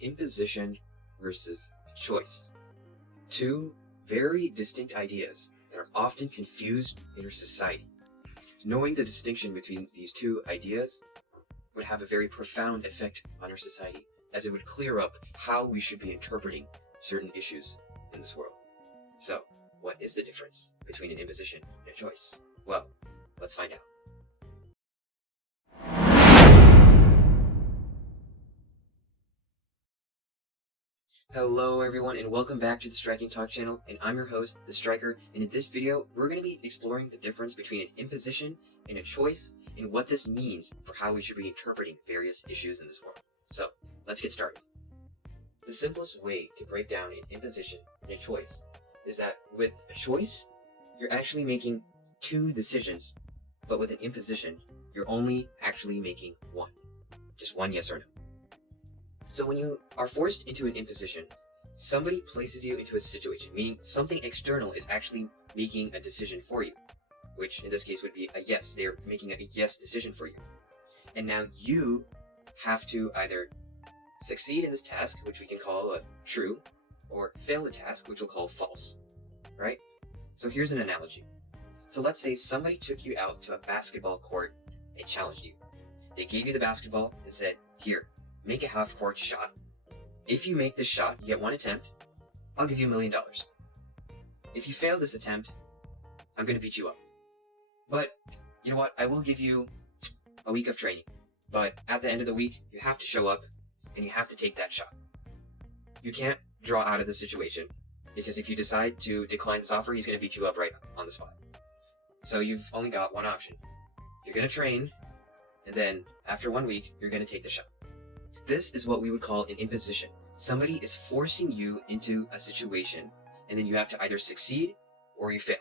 Imposition versus choice. Two very distinct ideas that are often confused in our society. Knowing the distinction between these two ideas would have a very profound effect on our society, as it would clear up how we should be interpreting certain issues in this world. So, what is the difference between an imposition and a choice? Well, let's find out. Hello everyone, and welcome back to the Striking Talk channel, and I'm your host, The Striker, and in this video, we're going to be exploring the difference between an imposition and a choice, and what this means for how we should be interpreting various issues in this world. So, let's get started. The simplest way to break down an imposition and a choice is that with a choice, you're actually making two decisions, but with an imposition, you're only actually making one. Just one yes or no. So when you are forced into an imposition, somebody places you into a situation, meaning something external is actually making a decision for you, which in this case would be a yes. They're making a yes decision for you. And now you have to either succeed in this task, which we can call a true, or fail the task, which we'll call false, right? So here's an analogy. So let's say somebody took you out to a basketball court and challenged you. They gave you the basketball and said, here, make a half-court shot. If you make this shot, you get one attempt, I'll give you $1 million. If you fail this attempt, I'm going to beat you up. But, you know what, I will give you a week of training. But at the end of the week, you have to show up, and you have to take that shot. You can't draw out of the situation, because if you decide to decline this offer, he's going to beat you up right on the spot. So you've only got one option. You're going to train, and then after 1 week, you're going to take the shot. This is what we would call an imposition. Somebody is forcing you into a situation, and then you have to either succeed or you fail.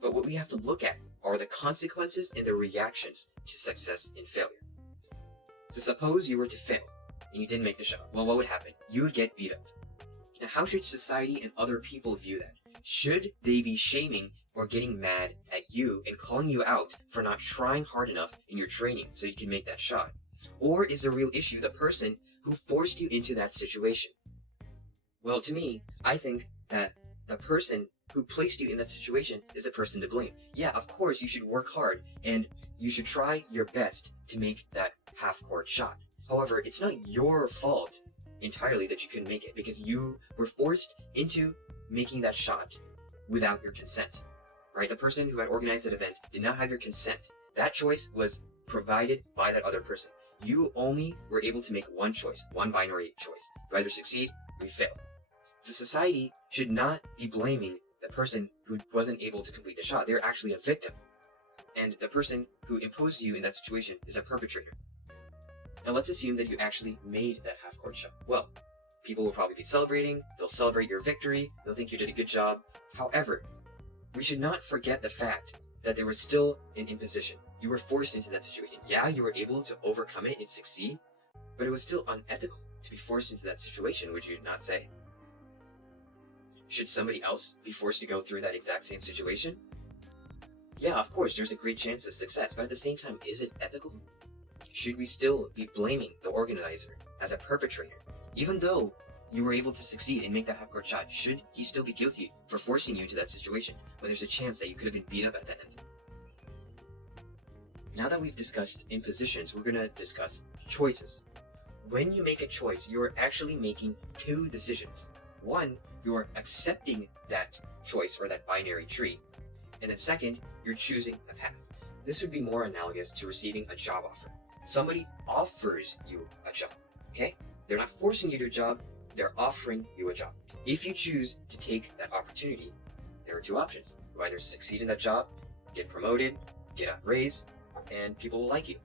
But what we have to look at are the consequences and the reactions to success and failure. So suppose you were to fail, and you didn't make the shot. Well, what would happen? You would get beat up. Now, how should society and other people view that? Should they be shaming or getting mad at you and calling you out for not trying hard enough in your training so you can make that shot? Or is the real issue the person who forced you into that situation? Well, to me, I think that the person who placed you in that situation is the person to blame. Yeah, of course, you should work hard, and you should try your best to make that half-court shot. However, it's not your fault entirely that you couldn't make it, because you were forced into making that shot without your consent, right? The person who had organized that event did not have your consent. That choice was provided by that other person. You only were able to make one choice, one binary choice. You either succeed or you fail. So society should not be blaming the person who wasn't able to complete the shot. They're actually a victim. And the person who imposed you in that situation is a perpetrator. Now let's assume that you actually made that half-court shot. Well, people will probably be celebrating, they'll celebrate your victory, they'll think you did a good job. However, we should not forget the fact that there was still an imposition. You were forced into that situation. Yeah, you were able to overcome it and succeed, but it was still unethical to be forced into that situation, would you not say? Should somebody else be forced to go through that exact same situation? Yeah, of course, there's a great chance of success, but at the same time, is it ethical? Should we still be blaming the organizer as a perpetrator? Even though you were able to succeed and make that half-court shot, should he still be guilty for forcing you into that situation when there's a chance that you could have been beat up at the end? Now that we've discussed impositions, we're going to discuss choices. When you make a choice, you're actually making two decisions. One, you're accepting that choice or that binary tree. And then second, you're choosing a path. This would be more analogous to receiving a job offer. Somebody offers you a job, okay? They're not forcing you to a job, they're offering you a job. If you choose to take that opportunity, there are two options. You either succeed in that job, get promoted, get a raise, and people will like you.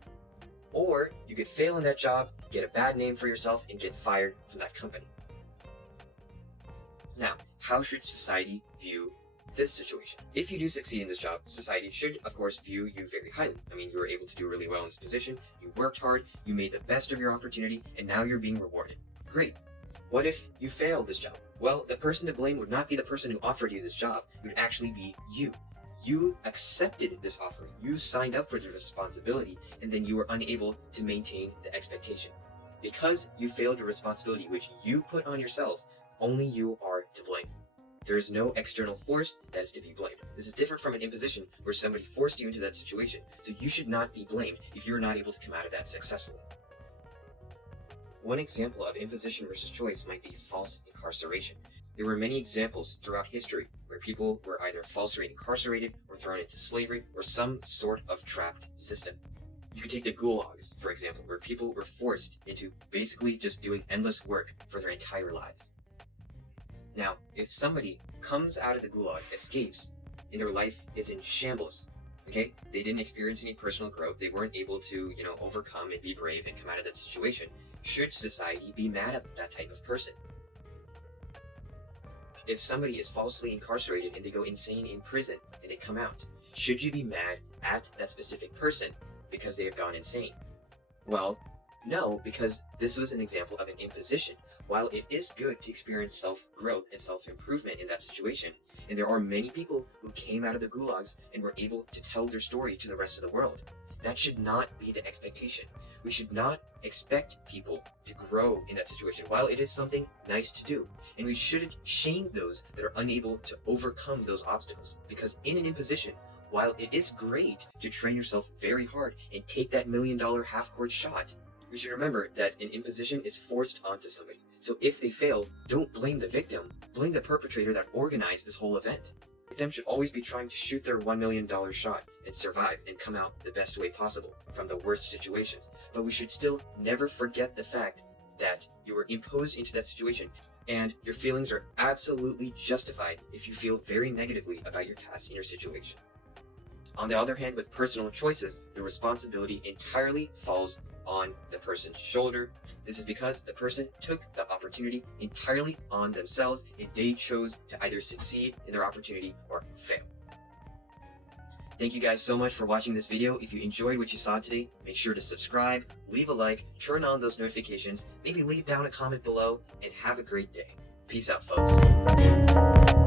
Or you could fail in that job, get a bad name for yourself, and get fired from that company. Now, how should society view this situation? If you do succeed in this job, society should, of course, view you very highly. I mean, you were able to do really well in this position, you worked hard, you made the best of your opportunity, and now you're being rewarded. Great. What if you failed this job? Well, the person to blame would not be the person who offered you this job, it would actually be you. You accepted this offer, you signed up for the responsibility, and then you were unable to maintain the expectation. Because you failed a responsibility which you put on yourself, only you are to blame. There is no external force that is to be blamed. This is different from an imposition where somebody forced you into that situation, so you should not be blamed if you're not able to come out of that successfully. One example of imposition versus choice might be false incarceration. There were many examples throughout history where people were either falsely incarcerated or thrown into slavery or some sort of trapped system. You could take the gulags, for example, where people were forced into basically just doing endless work for their entire lives. Now, if somebody comes out of the gulag, escapes, and their life is in shambles, okay? They didn't experience any personal growth, they weren't able to, overcome and be brave and come out of that situation, should society be mad at that type of person? If somebody is falsely incarcerated and they go insane in prison and they come out, should you be mad at that specific person because they have gone insane? Well, no, because this was an example of an imposition. While it is good to experience self-growth and self-improvement in that situation, and there are many people who came out of the gulags and were able to tell their story to the rest of the world, that should not be the expectation. We should not expect people to grow in that situation, while it is something nice to do. And we shouldn't shame those that are unable to overcome those obstacles, because in an imposition, while it is great to train yourself very hard and take that $1 million half-court shot, we should remember that an imposition is forced onto somebody. So if they fail, don't blame the victim, blame the perpetrator that organized this whole event. Victims should always be trying to shoot their $1 million shot and survive and come out the best way possible from the worst situations. But we should still never forget the fact that you were imposed into that situation, and your feelings are absolutely justified if you feel very negatively about your past and your situation. On the other hand, with personal choices, the responsibility entirely falls on the person's shoulder. This is because the person took the opportunity entirely on themselves and they chose to either succeed in their opportunity or fail. Thank you guys so much for watching this video. If you enjoyed what you saw today, make sure to subscribe, leave a like, turn on those notifications, maybe leave down a comment below, and have a great day. Peace out, folks.